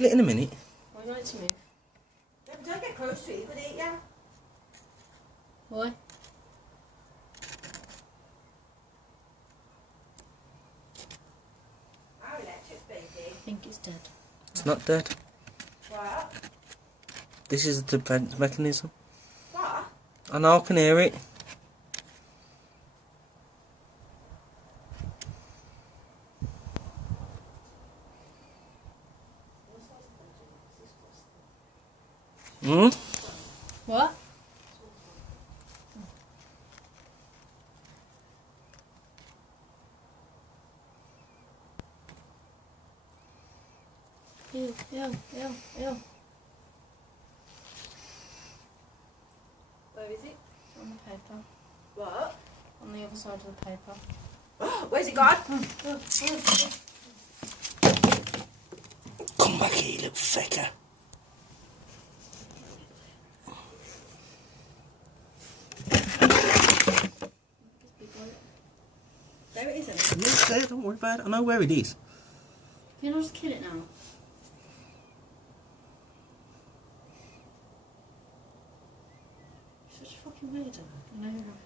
Kill it in a minute. Why do you want it to move? Don't get close to it, you could eat you. Why? How electric, baby. I think it's dead. It's not dead. What? This is the defense mechanism. What? I know, I can hear it. Hmm? What? Ew, ew, ew, ew. Where is it? On the paper. What? On the other side of the paper. Where's it gone? Come back here, little fecker. There it isn't. It's there, don't worry about it. I know where it is. Can you not just kill it now? Such a fucking weirdo. I know.